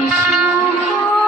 你说.